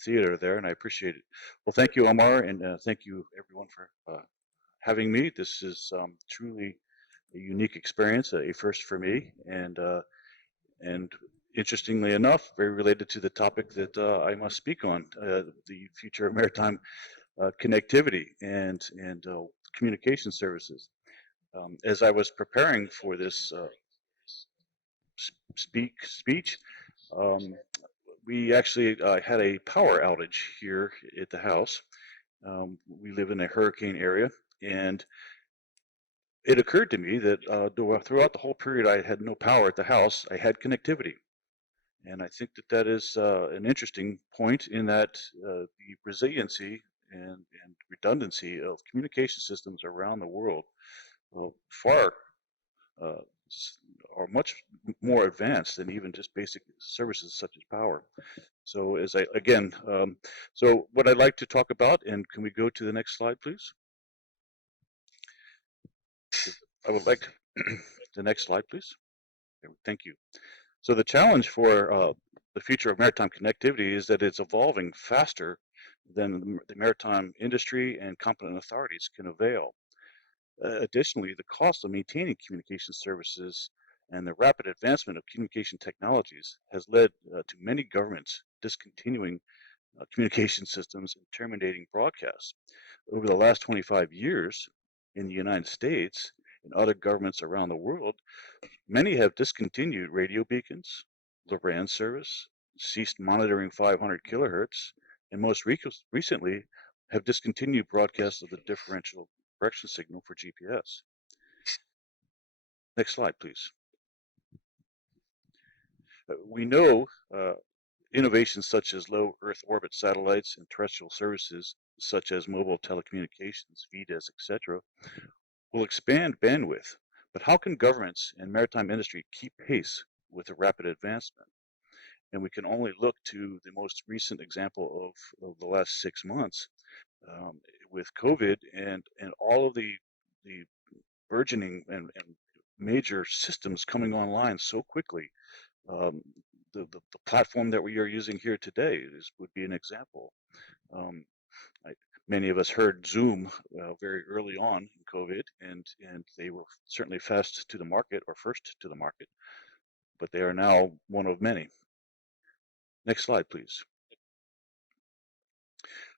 theater there, and I appreciate it. Well, thank you, Omar, and thank you everyone for having me. This is truly a unique experience, a first for me, and interestingly enough, very related to the topic that I must speak on, the future of maritime connectivity and communication services. As I was preparing for this speech, um, we actually had a power outage here at the house. We live in a hurricane area, and it occurred to me that throughout the whole period I had no power at the house, I had connectivity. And I think that that is an interesting point in that the resiliency and redundancy of communication systems around the world far uh, are much more advanced than even just basic services such as power. So as I, again, so what I'd like to talk about, and can we go to the next slide, please? I would like the next slide, please. Thank you. So the challenge for the future of maritime connectivity is that it's evolving faster than the maritime industry and competent authorities can avail. Additionally, the cost of maintaining communication services and the rapid advancement of communication technologies has led to many governments discontinuing communication systems and terminating broadcasts. Over the last 25 years in the United States and other governments around the world, many have discontinued radio beacons, Loran service, ceased monitoring 500 kilohertz, and most recently have discontinued broadcasts of the differential correction signal for GPS. Next slide, please. We know innovations such as low Earth orbit satellites and terrestrial services such as mobile telecommunications, VDES, etc., will expand bandwidth. But how can governments and maritime industry keep pace with the rapid advancement? And we can only look to the most recent example of the last 6 months with COVID and all of the burgeoning and major systems coming online so quickly. Um, the platform that we are using here today would be an example. Um, many of us heard Zoom very early on in COVID, and they were certainly fast to the market or first to the market, but they are now one of many. Next slide, please.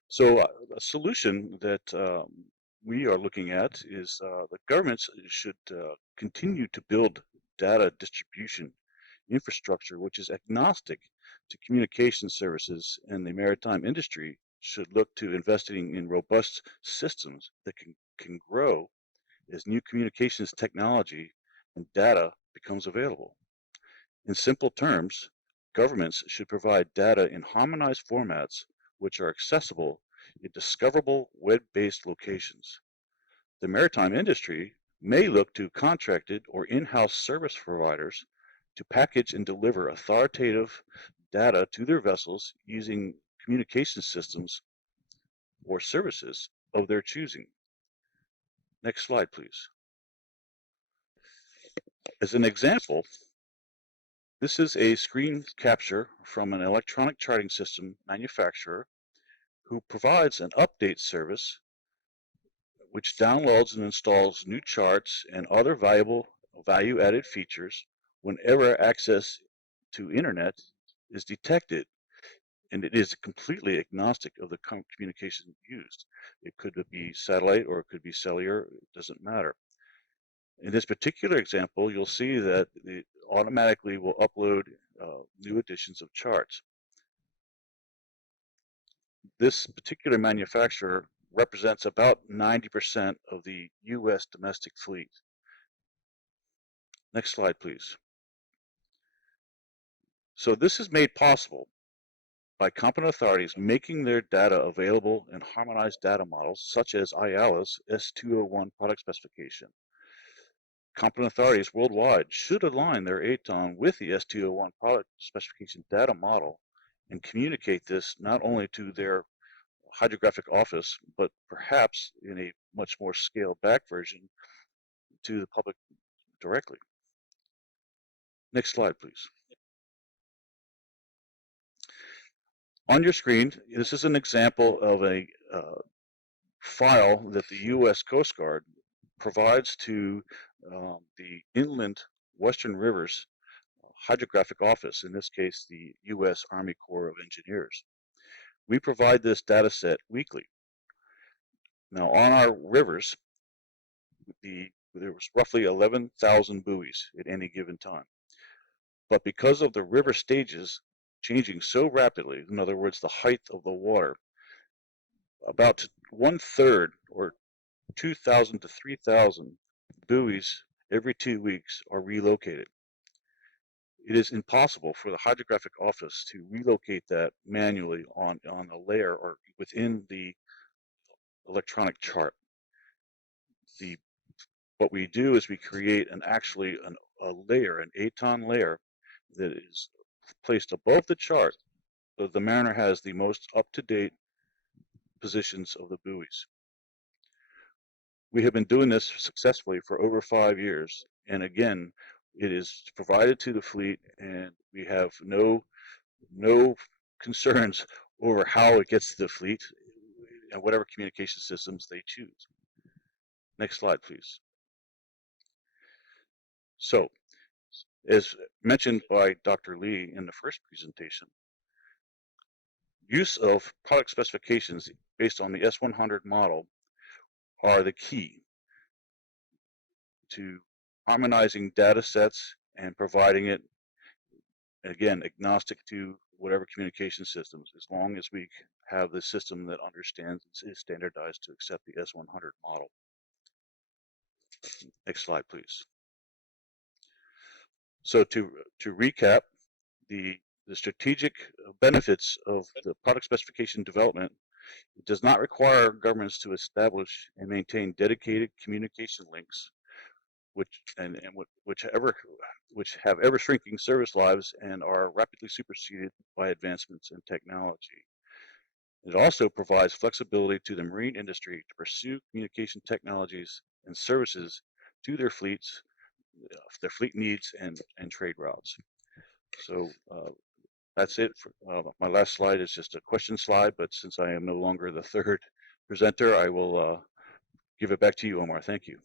So a solution that we are looking at is the governments should continue to build data distribution infrastructure which is agnostic to communication services, and the maritime industry should look to investing in robust systems that can grow as new communications technology and data becomes available. In simple terms, governments should provide data in harmonized formats which are accessible in discoverable web-based locations. The maritime industry may look to contracted or in-house service providers to package and deliver authoritative data to their vessels using communication systems or services of their choosing. Next slide, please. As an example, this is a screen capture from an electronic charting system manufacturer who provides an update service which downloads and installs new charts and other value-added features whenever access to internet is detected, and it is completely agnostic of the communication used. It could be satellite or it could be cellular, it doesn't matter. In this particular example, you'll see that it automatically will upload new editions of charts. This particular manufacturer represents about 90% of the U.S. domestic fleet. Next slide, please. So this is made possible by competent authorities making their data available in harmonized data models, such as IALA's S201 product specification. Competent authorities worldwide should align their ATON with the S201 product specification data model and communicate this not only to their hydrographic office, but perhaps in a much more scaled back version to the public directly. Next slide, please. On your screen, this is an example of a file that the U.S. Coast Guard provides to the Inland Western Rivers Hydrographic Office, in this case, the U.S. Army Corps of Engineers. We provide this data set weekly. Now, on our rivers, there was roughly 11,000 buoys at any given time. But because of the river stages changing so rapidly, in other words, the height of the water, about 1/3 or 2,000 to 3,000 buoys every 2 weeks are relocated. It is impossible for the hydrographic office to relocate that manually on a layer or within the electronic chart. What we do is we create a layer, an ATON layer, that is placed above the chart, so the mariner has the most up-to-date positions of the buoys. We have been doing this successfully for over 5 years, and again, it is provided to the fleet, and we have no concerns over how it gets to the fleet and whatever communication systems they choose. Next slide, please. So, as mentioned by Dr. Lee in the first presentation, use of product specifications based on the S100 model are the key to harmonizing data sets and providing it, again, agnostic to whatever communication systems, as long as we have the system that understands and is standardized to accept the S100 model. Next slide, please. So to recap, the strategic benefits of the product specification development, it does not require governments to establish and maintain dedicated communication links, which have ever shrinking service lives and are rapidly superseded by advancements in technology. It also provides flexibility to the marine industry to pursue communication technologies and services to their fleets, their fleet needs and trade routes. So that's it. My last slide is just a question slide, but since I am no longer the third presenter, I will give it back to you, Omar. Thank you.